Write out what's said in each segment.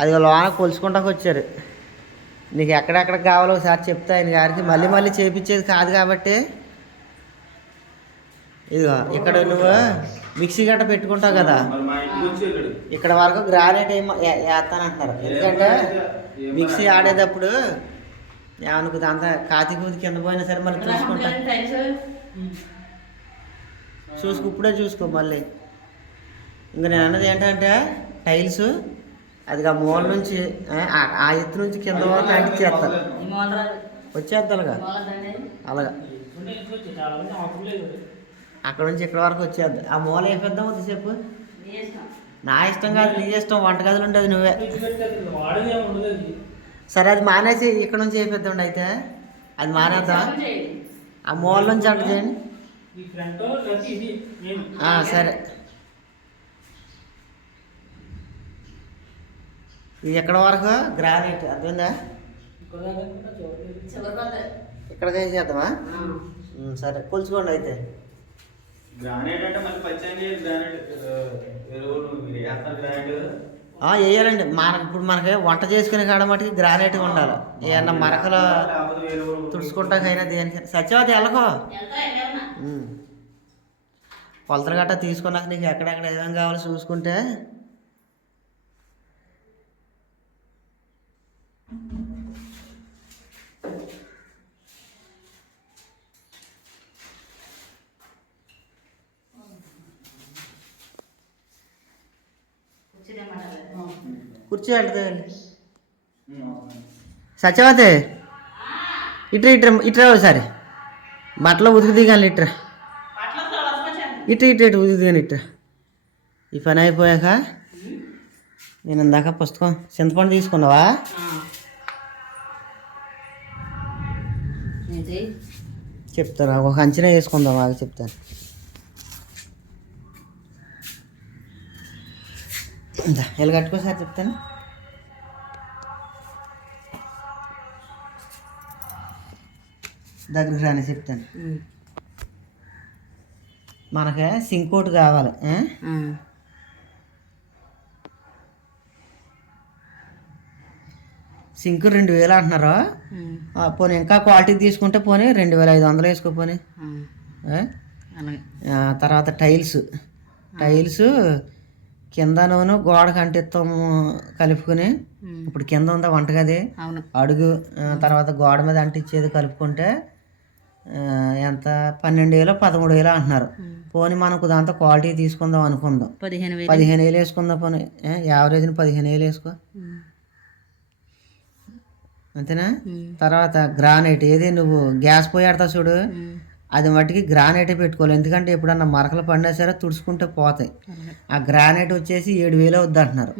అది లోన కొలుచుకుంటాకి వచ్చారు. నీకు ఎక్కడెక్కడ కావాలో ఒకసారి చెప్తా ఆయన గారికి మళ్ళీ మళ్ళీ చేపించేది కాదు కాబట్టి. ఇదిగో ఇక్కడ నువ్వు మిక్సీ గట్ట పెట్టుకుంటావు కదా. ఇక్కడ వరకు గ్రానైట్ ఏమో వేస్తానంటున్నారు ఎందుకంటే మిక్సీ ఆడేటప్పుడు ఏమనుకుంది అంత కాతి కూతి కింద పోయినా సరే మళ్ళీ చూసుకుంటా. చూసుకో ఇప్పుడే చూసుకో మళ్ళీ. ఇంకా నేను అన్నది ఏంటంటే టైల్స్ అది ఆ మూల నుంచి ఆ, ఎత్తు నుంచి కింద వరకు అంటించేస్తారు వచ్చేద్దలుగా అలాగా. అక్కడ నుంచి ఇక్కడ వరకు వచ్చేద్ది. ఆ మూల వేపిద్దాం వద్దు చెప్పు? నా ఇష్టం. కాదు నీ ఇష్టం. వంటగదిలో ఉండేది నువ్వే. సరే అది మానేసి ఇక్కడ నుంచి వేపిద్దాం అయితే. అది మానేద్దాం. ఆ మూల నుంచి అంట చేయండి. ఆ, సరే. ఇది ఎక్కడ వరకు? గ్రానైట్. అర్థమైందా? ఇక్కడికి వేసేద్దామా ఉమ్, సరే. కొలుచుకోండి అయితే. గ్రానైట్ అంటే మళ్ళీ గ్రానైట్ వేయాలండి. మనకి ఇప్పుడు మనకి వంట చేసుకునే కాడ మటుకి గ్రానైట్ ఉండాలి. ఏమన్నా మరకలు తుడుచుకుంటాకైనా దేనికి. సత్యవతి వెళ్ళకో. కొలతలు గట్టా తీసుకున్నాక నీకు ఎక్కడెక్కడ ఏమేమి కావాలో చూసుకుంటే కుర్చీ అంటది సత్యవతి ఇట్రా ఇట్రా ఇట్రా ఒకసారి. బట్టలు ఉతికి దిగాలి ఇట్రా ఇటు ఇటు ఇటు ఉతికి దిగాను ఇట్రా ఈ పని అయిపోయాక నేను ఇందాక పుస్తకం చింతపండు తీసుకున్నావా? చెప్తాను ఒక అంచనా వేసుకుందాం బాగా చెప్తాను. ఇందా, ఇలా కట్టుకో సార్ చెప్తాను. దగ్గరికి రాని చెప్తాను. మనకి సింక్ ఒకటి కావాలి? సింక్ రెండు వేలు అంటున్నారు. పోనీ ఇంకా క్వాలిటీ తీసుకుంటే పోనీ రెండు వేల ఐదు వందలు వేసుకో పోనీ. ఆ? ఆ, తర్వాత టైల్స్. టైల్స్ కిందను గోడకు అంటిస్తాము కలుపుకొని. ఇప్పుడు కింద ఉందా వంటగది? అడుగు. తర్వాత గోడ మీద అంటించేది కలుపుకుంటే ఎంత? పన్నెండు వేలు పదమూడు వేలు అంటున్నారు. పోనీ మనకు దాంతో క్వాలిటీ తీసుకుందాం అనుకుందాం. పదిహేను వేలు. పదిహేను వేలు వేసుకుందాం పోనీ. యావరేజ్ని పదిహేను వేలు వేసుకో. అంతేనా? తర్వాత గ్రానైట్. ఏది నువ్వు గ్యాస్ పోయి ఆడతావు చూడు. అది మట్టికి గ్రానైట్ పెట్టుకోవాలి. ఎందుకంటే ఎప్పుడన్నా మరకలు పడినా సరే తుడుచుకుంటే పోతాయి. ఆ గ్రానైట్ వచ్చేసి ఏడు వేలు అవుద్ది అంటున్నారు.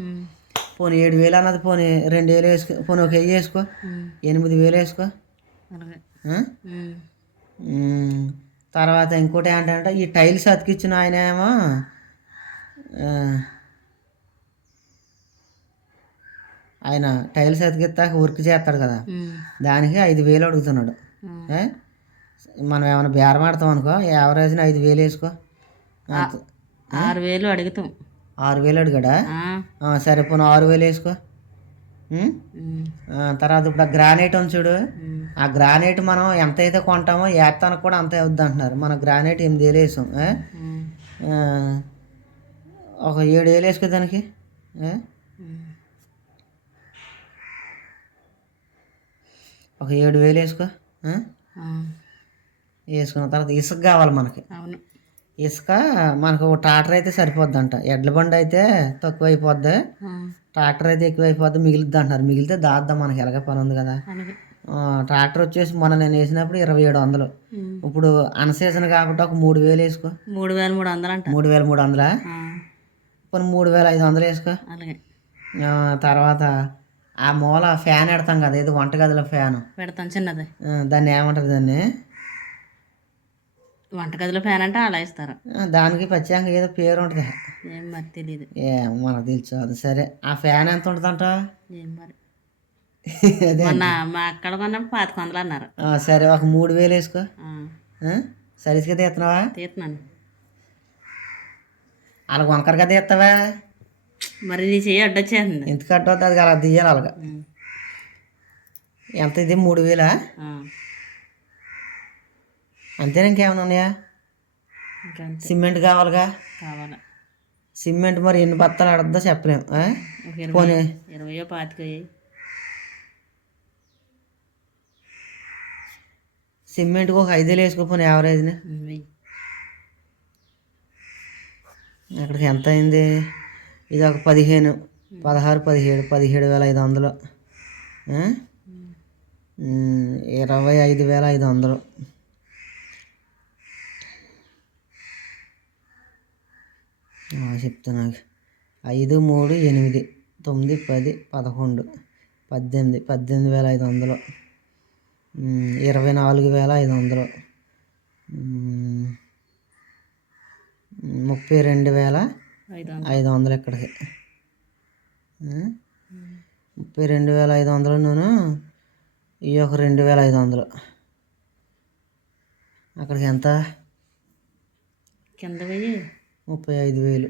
పోనీ ఏడు వేలు అన్నది పోనీ రెండు వేలు వేసుకో. పోనీ ఒక వెయ్యి వేసుకో. ఎనిమిది వేలు వేసుకో. తర్వాత ఇంకోటి ఏంటంటే ఈ టైల్స్ అతికిచ్చిన ఆయన ఏమో ఆయన టైల్స్ అతికిస్తాక వర్క్ చేస్తాడు కదా. దానికి ఐదు వేలు అడుగుతున్నాడు? మనం ఏమైనా బేరం ఆడతాం అనుకో యావరేజ్ని ఐదు వేలు వేసుకో. ఆరు వేలు అడుగుతాం. ఆరు వేలు అడిగాడా? సరే పోనీ ఆరు వేలు వేసుకో. తర్వాత ఇప్పుడు ఆ గ్రానైట్ ఉంది చూడు. ఆ గ్రానైట్ మనం ఎంత అయితే కొంటామో ఏస్తానికి కూడా అంతే అవుద్ది అంటున్నారు. మన గ్రానైట్ ఎనిమిది వేలు వేసాం ఒక ఏడు వేలు వేసుకో దానికి. ఒక ఏడు వేలు వేసుకో వేసుకున్న తర్వాత ఇసుక కావాలి మనకి. అవును. ఇసుక మనకు ఒక ట్రాక్టర్ అయితే సరిపోద్దంట. ఎడ్ల బండి అయితే తక్కువ అయిపోద్ది. ట్రాక్టర్ అయితే ఎక్కువ అయిపోద్ది మిగిలిద్ది అంటున్నారు. మిగిలితే దాద్దాం మనకి ఎలాగ పని ఉంది కదా. ట్రాక్టర్ వచ్చేసి మొన్న నేను వేసినప్పుడు ఇరవై ఏడు వందలు. ఇప్పుడు అన్ సీజన్ కాబట్టి ఒక మూడు వేలు వేసుకో. మూడు వేల మూడు వందలు అంట మూడు వేల మూడు వందలా? కొన్ని మూడు వేల ఐదు వందలు వేసుకో. తర్వాత ఆ మూల ఫ్యాన్ పెడతాం కదా ఇది వంటగదిలో ఫ్యాన్. పెడతాను చిన్నది. దాన్ని ఏమంటారు దాన్ని? వంటగదిలో ఫ్యాన్ అంటే అలా ఇస్తారు. దానికి ప్రత్యేకంగా ఏదో పేరు ఉంటుంది. ఏం మరి తెలియదు ఏ మనకు తెలుసు అది సరే. ఆ ఫ్యాన్ ఎంత ఉంటుందంట? ఏం మరి? మొన్న మా అక్కడ కొన్నప్పుడు పాతిక వందలు అన్నారు. సరే ఒక మూడు వేలు వేసుకో? సరిగ్గా తీస్తున్నావా తీస్తున్నాను. వాళ్ళకి వంకరగా తీస్తావా మరి నీ చెయ్యి అడ్డొచ్చేస్తుంది. ఎంత కట్టవుతుంది అది అలా తీయాలి అలాగా. ఎంత ఇది? మూడు వేలా? అంతేనా ఇంకేమైనా ఉన్నాయా? సిమెంట్ కావాలిగా? కావాలా. సిమెంట్ మరి ఎన్ని బత్తాలు ఆడద్దో చెప్పలేము పోనీ. ఇరవయో పాతికో సిమెంట్కి ఒక ఐదేలు వేసుకోపోయి యావరేజ్ని. అక్కడికి ఎంత అయింది? ఇది ఒక పదిహేను పదహారు పదిహేడు పదిహేడు వేల ఐదు వందలు ఇరవై ఐదు వేల ఐదు వందలు. చెప్తాను నాకు ఐదు మూడు ఎనిమిది తొమ్మిది పది పదకొండు పద్దెనిమిది పద్దెనిమిది వేల ఐదు వందలు. ఇరవై నాలుగు వేల ఐదు వందలు. ముప్పై రెండు వేల ఐదు వందలు. ఇక్కడికి? ముప్పై రెండు వేల ఐదు వందలు నేను ఈ ఒక రెండు వేల ఐదు వందలు. అక్కడికి ఎంత? కింద వెయ్యి ముప్పై ఐదు వేలు?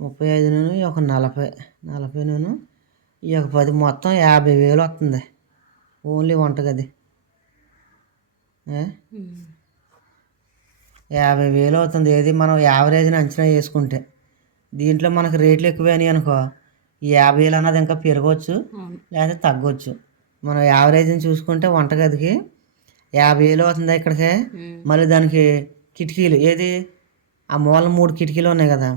ముప్పై ఐదు నేను ఈ ఒక నలభై నలభై నేను ఈ ఒక పది మొత్తం యాభై వేలు వస్తుంది. ఓన్లీ వంటగది. యాభై వేలు అవుతుంది. ఏది మనం యావరేజ్ని అంచనా వేసుకుంటే. దీంట్లో మనకు రేట్లు ఎక్కువైనాయి అనుకో యాభై వేలు అన్నది ఇంకా పెరగవచ్చు లేదా తగ్గొచ్చు. మనం యావరేజ్ని చూసుకుంటే వంటగదికి యాభై వేలు అవుతుంది ఇక్కడికి. మళ్ళీ దానికి కిటికీలు ఏది? ఆ మూల మూడు కిటికీలు ఉన్నాయి కదా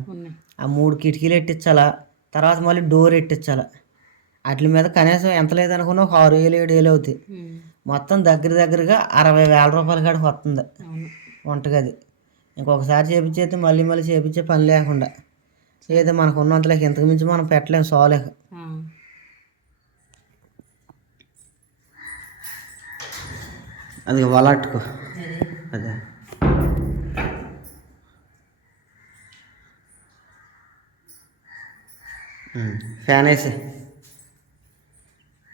ఆ మూడు కిటికీలు ఎట్టించాలా? తర్వాత మళ్ళీ డోర్ ఎట్టించాలా? వాటి మీద కనీసం ఎంత లేదనుకున్నా ఒక ఆరు వేలు ఏడు వేలు అవుతాయి. మొత్తం దగ్గర దగ్గరగా అరవై వేల రూపాయల కాడికి వస్తుంది. వంటగది. ఇంకొకసారి చేపించేస్తే మళ్ళీ మళ్ళీ చేపించే పని లేకుండా. ఏదో మనకు ఉన్నంతలోకి ఇంతకు మించి మనం పెట్టలేము సోలేక. అది వలాట్టుకో ఫ్యాన్ వేసి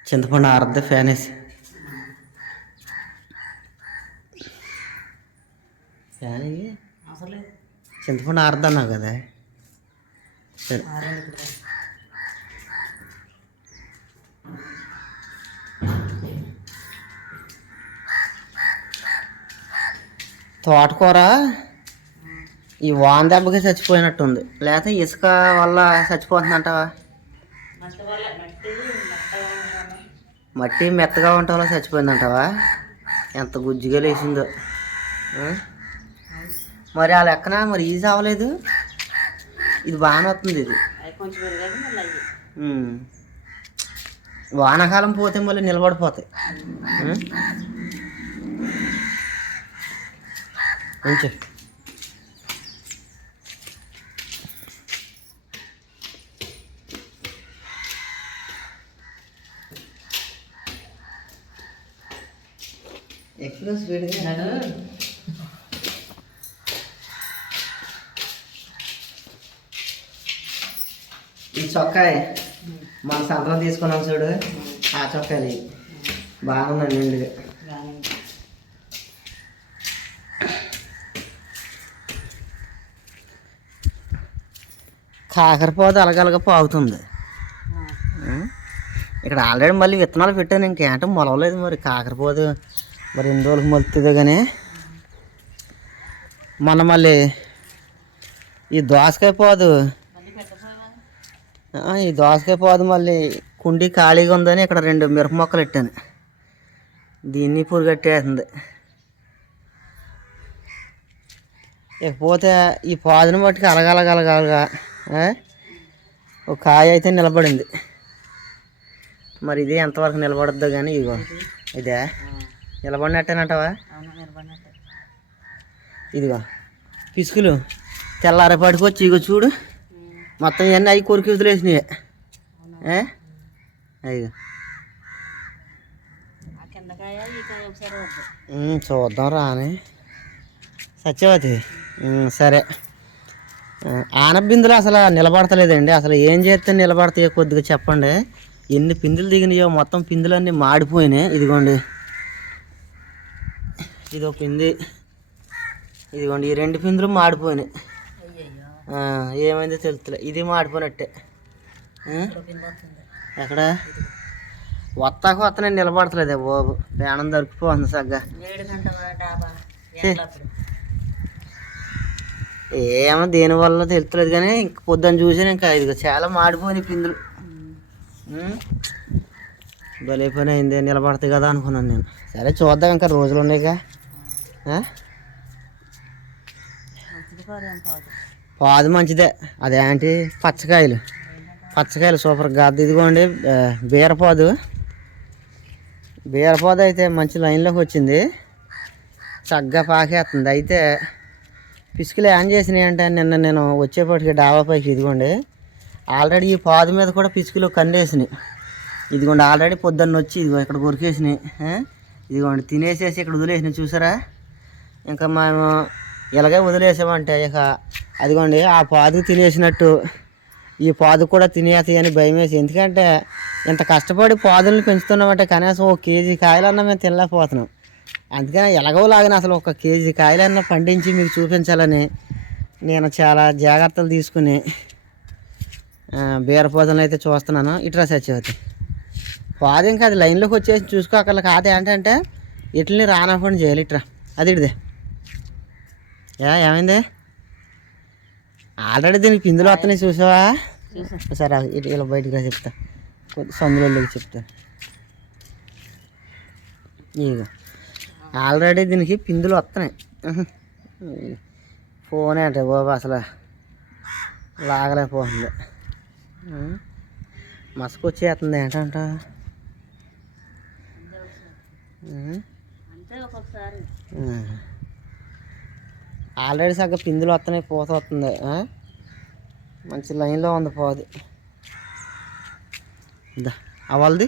చింతపండు ఆరద్దు ఫ్యాన్? వేసి ఫ్యాన్ చింతపండు ఆరద్దన్నావు కదా. సరే. తోటకూర? ఈ వాన దెబ్బకి చచ్చిపోయినట్టుంది. లేకపోతే ఇసుక వల్ల చచ్చిపోతుందంటావా? మట్టి మెత్తగా ఉండటం వల్ల చచ్చిపోయిందంటావా? ఎంత గుజ్జుగా లేచిందో. మరి ఆ లెక్కన మరి ఈజీ అవ్వలేదు. ఇది బాగానే వస్తుంది ఇది. వానాకాలం పోతే మళ్ళీ నిలబడిపోతాయి. కొంచెం ఎక్కువ స్పీడ్గా ఈ చొక్కాయి మన సంతలో తీసుకున్నాం చూడు ఆ చొక్కాయి బాగున్నాయి నిండుగా బాగానే ఉంది. కాకరపోత అలగలగ పాగుతుంది. ఆ? ఇక్కడ ఆల్రెడీ మళ్ళీ విత్తనాలు పెట్టాను ఇంకేంటో మొలవలేదు మరి కాకరపోత మరి ఎన్ని రోజులకు మొలుతుందో కానీ మనం మళ్ళీ ఈ దోసకాయ పోదు. ఈ దోసకాయ పోదు మళ్ళీ కుండీ ఖాళీగా ఉందని ఇక్కడ రెండు మిరప మొక్కలు పెట్టాను. దీన్ని పురుగట్టేస్తుంది ఇకపోతే ఈ పాదుని బట్టి అలగలగలగలగా ఒక కాయ అయితే నిలబడింది. మరి ఇది ఎంతవరకు నిలబడద్దో కానీ ఇగో ఇదే. నిలబడినట్టేనంటావా? ఇదిగో పిసుకులు. తెల్లారేపాటికి వచ్చి ఇగో చూడు. మొత్తం ఇవన్నీ అవి కొరికి వదిలేసినాయి. అయ్యో. చూద్దాం రాని. సత్యవతి సరే. ఆనబిందులు అసలు నిలబడతలేదండి. అసలు ఏం చేస్తే నిలబడతాయో కొద్దిగా చెప్పండి. ఎన్ని పిందులు దిగినాయో మొత్తం పిందులన్నీ మాడిపోయినాయి. ఇదిగోండి. ఇదో పింది ఇదిగోండి ఈ రెండు పిందులు మాడిపోయినాయి. ఏమైందో తెలుస్తులే ఇది మాడిపోయినట్టే? ఎక్కడ? వత్త నేను నిలబడతలేదే బాబు. ప్రాణం దొరికిపోతుంది సగ్గా. ఏమో దేనివల్ల తెలుస్తలేదు కానీ ఇంక పొద్దున్న చూసాను ఇంకా ఇది చాలా మాడిపోయినాయి పిందులు? భలే పని అయింది నిలబడతాయి కదా అనుకున్నాను నేను. సరే చూద్దాం ఇంకా రోజులు ఉన్నాయిగా. పోదేం మంచిదే. అదేంటి పచ్చకాయలు. పచ్చకాయలు సూపర్ గద్ద ఇదిగోండి బీరపాదు. బీరపాదు అయితే మంచి లైన్లోకి వచ్చింది. చక్కగా పాకేస్తుంది. అయితే పిసుకులు ఏం చేసినాయి అంటే నిన్న నేను వచ్చేప్పటికి డాబా పైకి ఇదిగోండి ఆల్రెడీ ఈ పాదు మీద కూడా పిసుకులు కండేసినాయి. ఇదిగోండి ఆల్రెడీ పొద్దున్న వచ్చి ఇదిగో ఇక్కడ కొరికేసినాయి? ఇదిగోండి తినేసేసి ఇక్కడ వదిలేసినాయి. చూసారా? ఇంకా మేము ఇలాగే వదిలేసామంటే ఇక అదిగోండి ఆ పాదుకు తినేసినట్టు ఈ పాదు కూడా తినేస్తాయి అని భయం వేసి. ఎందుకంటే ఇంత కష్టపడి పాదులను పెంచుతున్నామంటే కనీసం ఒక కేజీ కాయలన్నా మేము తినలేకపోతున్నాం. అందుకని ఎలాగో లాగిన అసలు ఒక కేజీ కాయలన్నా పండించి మీకు చూపించాలని నేను చాలా జాగ్రత్తలు తీసుకుని ఆ, బీరపోతలను అయితే చూస్తున్నాను. ఇట్రా సత్యవతి. పాదు ఇంకా అది లైన్లోకి వచ్చేసి చూసుకో అక్కడ కాదు ఏంటంటే ఇట్లని రానప్పుడు చేయాలి ఇట్రా. అది ఇడిదే. ఏ ఏమైంది? ఆల్రెడీ దీనికి పిందులు వస్తున్నాయి చూసావా? సరే ఇటు ఇలా బయటికి రా చెప్తా. కొద్ది సందులోకి చెప్తా. ఇక ఆల్రెడీ దీనికి పిందులు వస్తున్నాయి. ఫోన్ అంటే బాబు అసలు లాగలేకపోతుంది. మసకు వచ్చేస్తుంది ఏంటంట. అంతే ఒక్కొక్కసారి ఆల్రెడీ సగం పిందులు వస్తున్నాయి పూత వస్తుంది. మంచి లైన్లో ఉంది పోది. దా అవల్ది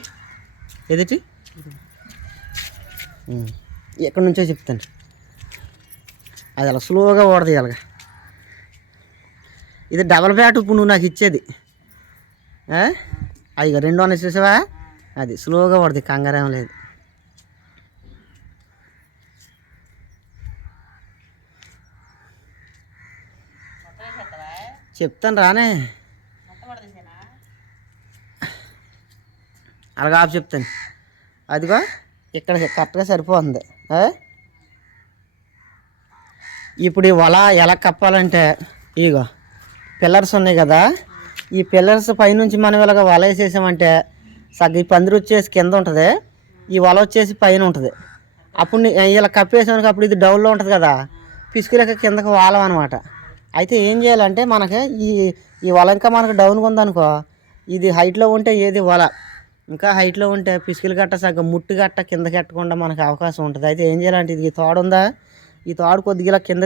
ఎదుటి ఎక్కడి నుంచో చెప్తాను. అది అలా స్లోగా ఓడది అలాగా ఇది డబల్ బ్యాట్ ఇప్పుడు నువ్వు నాకు ఇచ్చేది. అది అది రెండు అన్న చూసావా? అది స్లోగా పడుతుంది కంగారేం లేదు. చెప్తాను రానే. అలాగా ఆపు చెప్తాను. అదిగో ఇక్కడ కరెక్ట్గా సరిపోతుంది? ఇప్పుడు ఈ వల ఎలా కప్పాలంటే ఇగో పిల్లర్స్ ఉన్నాయి కదా ఈ పిల్లర్స్ పైనుంచి మనం ఇలాగ వల వేసేసామంటే సగం ఈ పందిరి వచ్చేసి కింద ఉంటుంది ఈ వల వచ్చేసి పైన ఉంటుంది. అప్పుడు ఇలా కప్పేసామనుకో అప్పుడు ఇది డౌన్లో ఉంటుంది కదా పిసుకులక కిందకి వాలం అనమాట అయితే ఏం చేయాలంటే మనకి ఈ ఈ వల ఇంకా మనకు డౌన్గా ఉందనుకో ఇది హైట్లో ఉంటే ఏది వల? ఇంకా హైట్లో ఉంటే పిసుకలు గట్ట సగం ముట్టు గట్ట కిందకి ఎట్టకుండా మనకు అవకాశం ఉంటుంది. అయితే ఏం చేయాలంటే ఇది ఈ తోడు ఉందా? ఈ తోడు కొద్దిగా కింద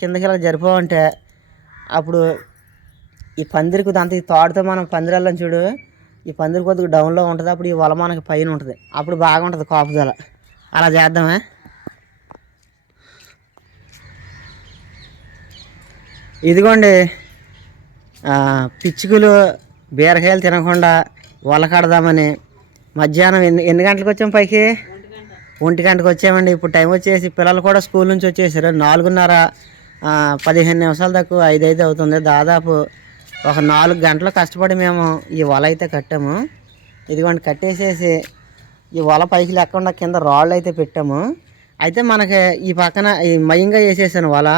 కిందకి ఇలా జరిపోవంటే అప్పుడు ఈ పందిరికి దాంతో ఈ తోడుతో మనం పందిరెళ్ళం చూడు ఈ పందిరి కొద్దిగా డౌన్లో ఉంటుంది అప్పుడు ఈ వల మనకి పైన ఉంటుంది. అప్పుడు బాగుంటుంది కాపుదల అలా చేద్దామా? ఇదిగోండి పిచ్చుకలు బీరకాయలు తినకుండా వల కడదామని మధ్యాహ్నం ఎన్ని ఎన్ని గంటలకు వచ్చాం పైకి? ఒంటి గంటకు వచ్చామండి. ఇప్పుడు టైం వచ్చేసి పిల్లలు కూడా స్కూల్ నుంచి వచ్చేసారు. నాలుగున్నర పదిహేను నిమిషాల దాకా ఐదు ఐదు అవుతుంది. దాదాపు ఒక నాలుగు గంటలు కష్టపడి మేము ఈ వల అయితే కట్టాము. ఇదిగోండి కట్టేసేసి ఈ వల పైకి లేకుండా కింద రాళ్ళు అయితే పెట్టాము. అయితే మనకి ఈ పక్కన ఈ మయంగా వేసేసాను వల.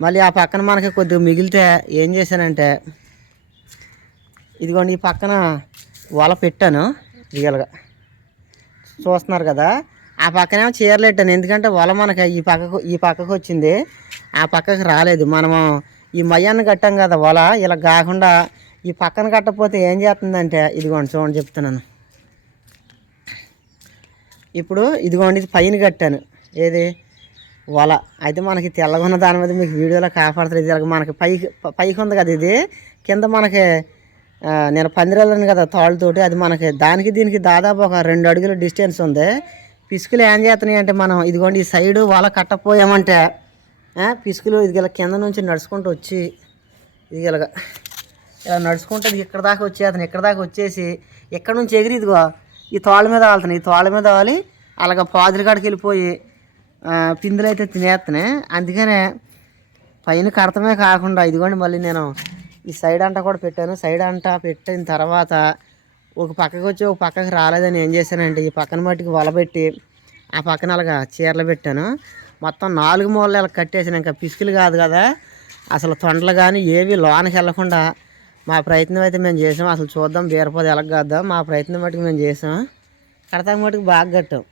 మళ్ళీ ఆ పక్కన మనకి కొద్దిగా మిగిలితే ఏం చేశానంటే ఇదిగోండి ఈ పక్కన వల పెట్టాను రియల్గా. చూస్తున్నారు కదా ఆ పక్కనేమో చీరలు పెట్టాను. ఎందుకంటే వల మనకి ఈ పక్కకు ఈ పక్కకు వచ్చింది. ఆ పక్కకు రాలేదు. మనము ఈ మయ్యాన్ని కట్టాం కదా వల ఇలా కాకుండా ఈ పక్కన కట్టకపోతే ఏం చేస్తుందంటే ఇదిగోండి చూడండి చెప్తున్నాను. ఇప్పుడు ఇదిగోండి ఇది పైన కట్టాను. ఏది? వల. అయితే మనకి తెల్లగా ఉన్న దాని మీద మీకు వీడియోలో కాపాడుతుంది ఇది ఇలాగ మనకి పైకి పైకి ఉంది కదా ఇది. కింద మనకి నేను పందిరాలను కదా తాళ్ళతోటి అది మనకి దానికి దీనికి దాదాపు ఒక రెండు అడుగుల డిస్టెన్స్ ఉంది. పిసుకులు ఏం చేస్తున్నాయి అంటే మనం ఇదిగోండి ఈ సైడు వల కట్టపోయామంటే పిసుకులు ఇది ఇలా కింద నుంచి నడుచుకుంటూ వచ్చి ఇది ఇలాగ ఇలా నడుచుకుంటే ఇది ఇక్కడ దాకా వచ్చేతను ఇక్కడ దాకా వచ్చేసి ఇక్కడ నుంచి ఎగిరి ఇదిగో ఈ తోళ్ళ మీద వాళ్తున్నాయి ఈ తోళ్ళ మీద వాలి అలాగ పాదుల కాడికి వెళ్ళిపోయి పిందులు అయితే తినేస్తున్నాయి అందుకనే పైన కడతమే కాకుండా ఇదిగోండి మళ్ళీ నేను ఈ సైడ్ అంట కూడా పెట్టాను. సైడ్ అంట పెట్టిన తర్వాత ఒక పక్కకి వచ్చి ఒక పక్కకి రాలేదని ఏం చేశానంటే ఈ పక్కన మట్టికి వల పెట్టి ఆ పక్కన అలాగా చీరలు పెట్టాను. మొత్తం నాలుగు మూలలు ఇలా కట్టేసాను ఇంకా పిసుకులు కాదు కదా. అసలు తొండలు కానీ ఏవి లోనకి వెళ్ళకుండా మా ప్రయత్నం అయితే మేము చేసాం. అసలు చూద్దాం బీరపోదు ఎలా కాద్దాం. మా ప్రయత్నం మట్టుకు మేము చేసాం. కడతాం మట్టుకు బాగా కట్టాం.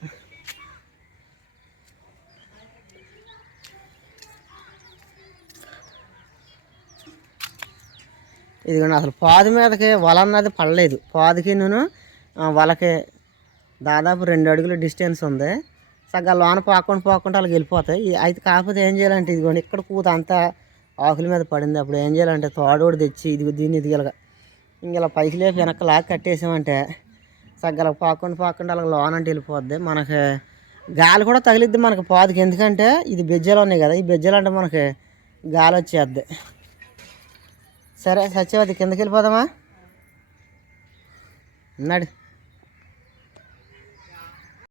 ఇదిగోండి అసలు పాదు మీదకి వల అన్నది పడలేదు. పాదుకి నేను వలకి దాదాపు రెండు అడుగుల డిస్టెన్స్ ఉంది. సగ్గా లోన పోకుండా పోకుండా వాళ్ళకి వెళ్ళిపోతాయి. అయితే కాకపోతే ఏం చేయాలంటే ఇదిగోండి ఇక్కడ కూత అంతా ఆకుల మీద పడింది. అప్పుడు ఏం చేయాలంటే తోడోడు తెచ్చి ఇది దీన్ని ఇదిగలగా ఇంక ఇలా పైకి లేపి వెనక లాగా కట్టేసామంటే సగ్గల పాకుండా పాకుండా అలా లోన అంటే వెళ్ళిపోద్ది. మనకి గాలి కూడా తగిలిద్ది మనకి పాదుకి. ఎందుకంటే ఇది బెజ్జలు ఉన్నాయి కదా ఈ బెజ్జలు అంటే మనకి గాలి వచ్చేద్ది. సరే సత్యవతి కిందకి వెళ్ళిపోదామా? నడు